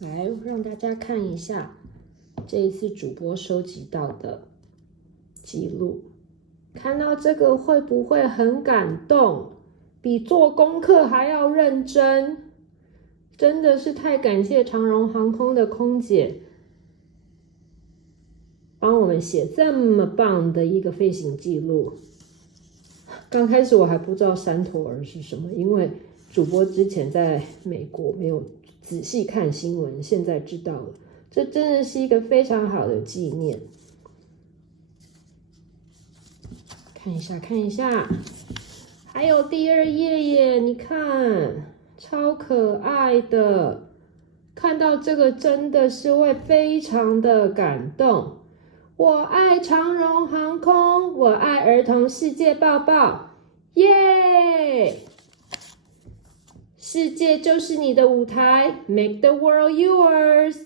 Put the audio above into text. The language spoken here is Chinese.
来让大家看一下这一次主播收集到的记录。看到这个会不会很感动？比做功课还要认真，真的是太感谢长荣航空的空姐帮我们写这么棒的一个飞行记录。刚开始我还不知道山陀儿是什么，因为主播之前在美国没有仔细看新闻，现在知道了，这真的是一个非常好的纪念。看一下，看一下，还有第2页耶，你看，超可爱的。看到这个真的是会非常的感动。我爱长荣航空，我爱儿童世界报报，耶！世界就是你的舞台 ，Make the world yours。